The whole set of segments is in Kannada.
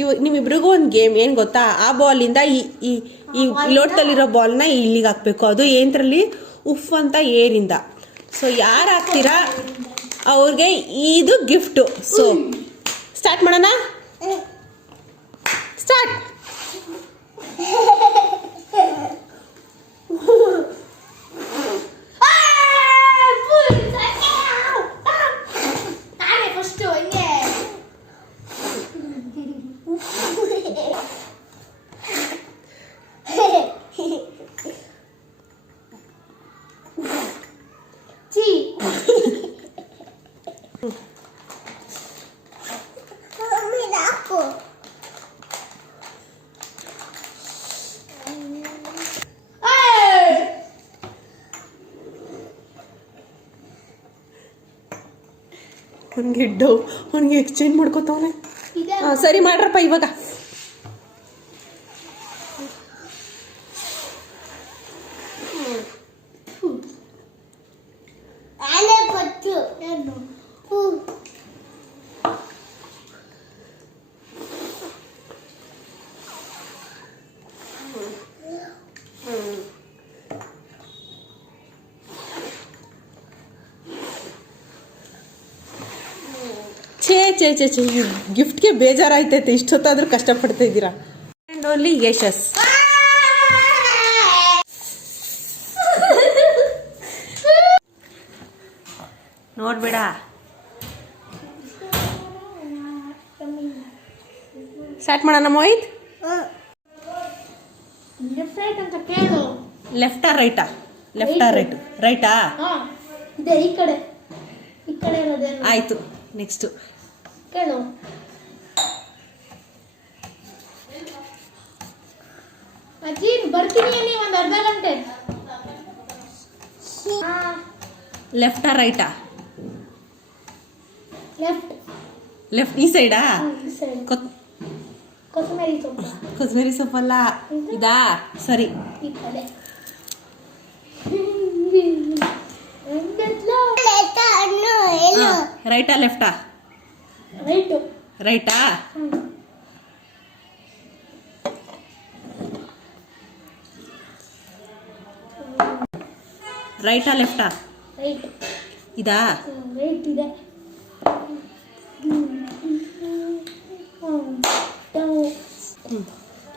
ಇವ್ ನಿಮ್ಮಿಬ್ರಿಗೂ ಒಂದು ಗೇಮ್ ಏನು ಗೊತ್ತಾ? ಆ ಬಾಲಿಂದ ಈ ಈ ಈ ಲೋಟದಲ್ಲಿರೋ ಬಾಲ್ನ ಇಲ್ಲಿಗೆ ಹಾಕ್ಬೇಕು. ಅದು ಏನರಲ್ಲಿ ಉಫ್ ಅಂತ ಏರಿಂದ. ಸೊ ಯಾರು ಹಾಕ್ತೀರಾ? ಅವ್ರಿಗೆ ಇದು ಗಿಫ್ಟು ಸೊ ಸ್ಟಾರ್ಟ್ ಮಾಡೋಣ? ಸ್ಟಾರ್ಟ್ ನಾನೇ ಫಸ್ಟು ಹಿಂಗೆ ಚೀ ಅವ್ನಿಗೆ ಡೌ ಅವ್ನಿಗೆ ಎಕ್ಸ್ಚೇಂಜ್ ಮಾಡ್ಕೋತಾವನೆ. ಹಾಂ ಸರಿ ಮಾಡ್ರಪ್ಪ ಇವಾಗ ಏನು ಛೇ ಛೇ ಛೇ ಛೇ ಗಿಫ್ಟ್ಗೆ ಬೇಜಾರಾಯ್ತೈತೆ ಇಷ್ಟೊತ್ತಾದರೂ ಕಷ್ಟಪಡ್ತಾ ಇದ್ದೀರಾ? And only Yashas. ನೋಡ್ಬೇಡ. ಸ್ಟಾರ್ಟ್ ಮಾಡೋಣ ಮೋಹಿತ್? ಲೆಫ್ಟ್ ರೈಟ್ ಲೆಫ್ಟಾ ರೈಟಾ ರೈಟ್ ಆಯಿತು ನೆಕ್ಸ್ಟು ಕೇಳು ಅಜ್ಜಿ ಬರ್ತೀನಿ ಅನ್ನಿ ಒಂದು ಅರ್ಧ ಗಂಟೆ ಲೆಫ್ಟಾ ರೈಟಾ ಲೆಫ್ಟ್ ಲೆಫ್ಟ್ ಈ ಸೈಡಾ ಕೊತ್ತಂಬರಿ ಸೊಪ್ಪು ಕೊತ್ತಂಬರಿ ಸೊಪ್ಪಲ್ಲ ಇದಾ ಸರಿ ಈ ಕಡೆ ರೈಟಾ ಲೆಫ್ಟಾ ರೈಟು. ರೈಟಾ? ರೈಟಾ ಲೆಫ್ಟಾ? ರೈಟ್. ಇದಾ? ರೈಟ್ ಇದೆ.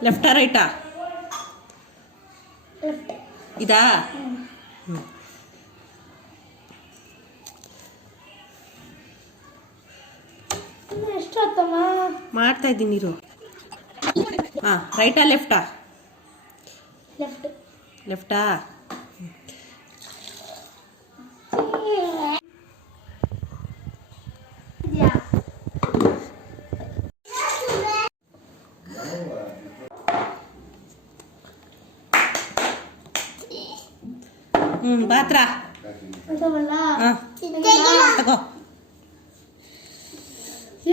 ಲೆಫ್ಟಾ ರೈಟಾ? ಲೆಫ್ಟ್. ಇದಾ? ಎಷ್ಟು ಮಾಡ್ತಾ ಇದ್ದೀನಿ ಇರು. ಹಾಂ ರೈಟಾ ಲೆಫ್ಟಾ? ಲೆಫ್ಟ್. ಹ್ಞೂ ಬಾತ್ರ? ಹಾಂ ತಗೋ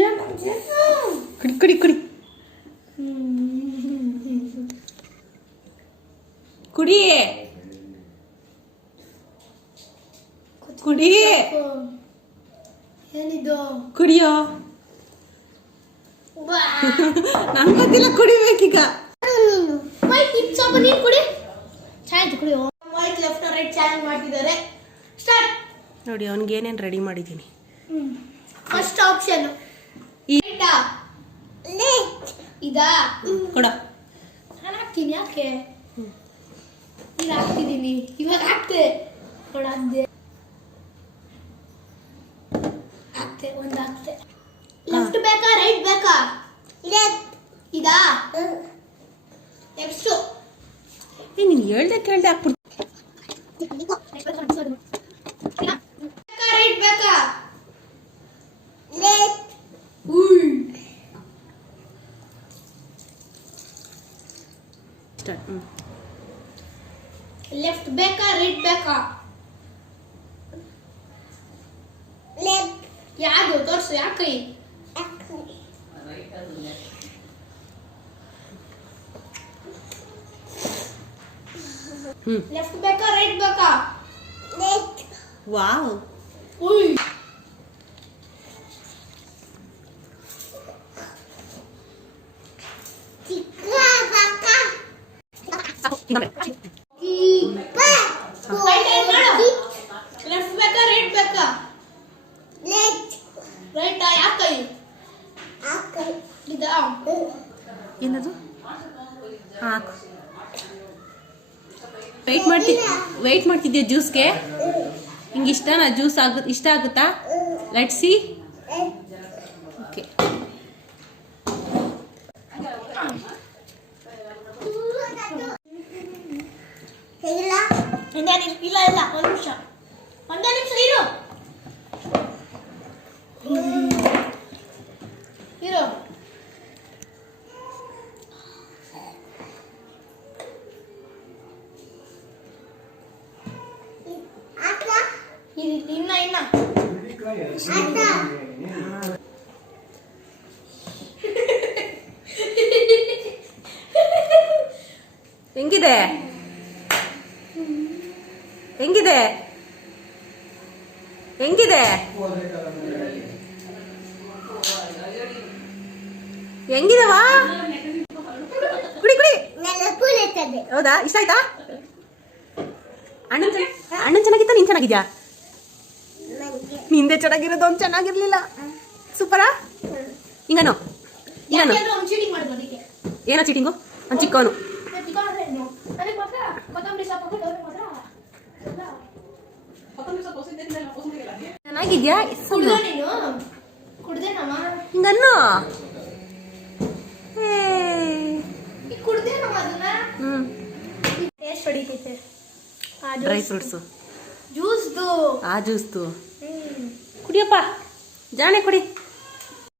ಏನು ಕುಡಿ ಕುಡಿ. ಕುಡಿ. ಕುಡಿ. ಕುಡಿ ಏನಿದು? ಕುಡಿಯೋ? ನಂಗೆ ಗೊತ್ತಿಲ್ಲ ಕುಡಿಬೇಕೀಗ. ಸ್ವಲ್ಪ ನೀರು ಕುಡಿ. ಚಾಯ್ ಕುಡಿ ವೈಟ್ ಲೆಫ್ಟ್ ರೈಟ್ ಚಾಲೆಂಜ್ ಮಾಡ್ತಿದ್ದಾರೆ. ಸ್ಟಾರ್ಟ್. ನೋಡಿ ಅವ್ನಿಗೆ ಏನೇನು ರೆಡಿ ಮಾಡಿದ್ದೀನಿ ಫಸ್ಟ್ ಆಪ್ಷನ್ ಈ ರೈಟಾ ಇದಾ? ಕೊಡ. ನಾನು ಹಾಕ್ತೀನಿ ಯಾಕೆ? ಈಗ ಹಾಕ್ತಿದ್ದೀನಿ ಇವಾಗ ಹಾಕ್ತೆ. ನೋಡ ಹಾಕ್ದೆ. ಹಾಕ್ತೆ ಒಂದು ಹಾಕ್ತೆ. ಲೆಫ್ಟ್ ಬೇಕಾ ರೈಟ್ ಬೇಕಾ? ಇದಾ? ನೆಕ್ಸ್ಟು ನೀನು ಹೇಳ್ದೆ ಕೇಳ್ದೆ ಹಾಕ್ಬಿಡ್ತು ರೈಟ್ ಬೇಕಾ ಸ್ಟಾರ್ಟ್ ಹ್ಞೂ ಲೆಫ್ಟ್ ಬೇಕಾ ರೈಟ್ ಬೇಕಾ ಯಾವುದು ತೋರ್ಸು ಯಾಕೆ ಹ್ಞೂ ಲೆಫ್ಟ್ ಬೇಕಾ ರೈಟ್ ಬೇಕಾ ವಾವ್ ಉಯ್ ಲೆಫ್ಟ್ ಬೇಕಾ ರೈಟ್ ಬೇಕಾ ರೈಟ್ ಯಾಕ ಕೈ ಇದಾ ಏನದು ಹಾಕು. ವೆಯ್ಟ್ ಮಾಡ್ತಿ ವೆಯ್ಟ್ ಮಾಡ್ತಿದ್ಯಾ ಜ್ಯೂಸ್ಗೆ ಹಿಂಗೆ ಇಷ್ಟನಾ? ಜ್ಯೂಸ್ ಆಗ ಇಷ್ಟ ಆಗುತ್ತಾ? ಲೆಟ್ ಸಿ ಓಕೆ ಒಂದೇ ನಿಮಿಷ ಇಲ್ಲ ಇಲ್ಲ ಒಂದು ನಿಮಿಷ. ಒಂದೇ ನಿಮಿಷ ಇರು. ಇರು. ಇರು, ಇನ್ನ ಇನ್ನ. ಹೆಂಗಿದೆ? ಹೆಂಗಿದೆ? ಹೆಂಗಿದೆ? ಹೆಂಗಿದವಾ? ಕುಡಿ ಕುಡಿ. ಹೌದಾ? ಇಷ್ಟ ಆಯ್ತಾ? ಅಣ್ಣನ್ ಚೆನ್ನ- ಅಣ್ಣನ್ ಚೆನ್ನಾಗಿತ್ತ ನೀನ್ ಚೆನ್ನಾಗಿದ್ಯಾ? ನಿಂದೆ ಚೆನ್ನಾಗಿರೋದು ಅವ್ನು ಚೆನ್ನಾಗಿರ್ಲಿಲ್ಲ. ಸೂಪರಾ? ಹಿಂಗನು ಹಿಂಗನು ಏನೋ ಚೀಟಿಂಗು ಅವ್ನು ಚಿಕ್ಕವನು ನನಗೆ ಮಾತ್ರ ಕೊತ್ತಂಬರಿ ಸೊಪ್ಪು ಹಾಕ್ಬಿಟ್ಟು ಅವ್ರಿಗೆ ಮಾತ್ರ ಇಲ್ಲ. ಚೆನ್ನಾಗಿದ್ಯಾ? ಹಿಂಗನ್ನು? ಡ್ರೈ ಫ್ರೂಟ್ಸು ಜ್ಯೂಸ್ದು ಆ ಜ್ಯೂಸ್ತು ಹ್ಮ್. ಕುಡಿಯಪ್ಪ. ಜಾಣೆ ಕುಡಿ.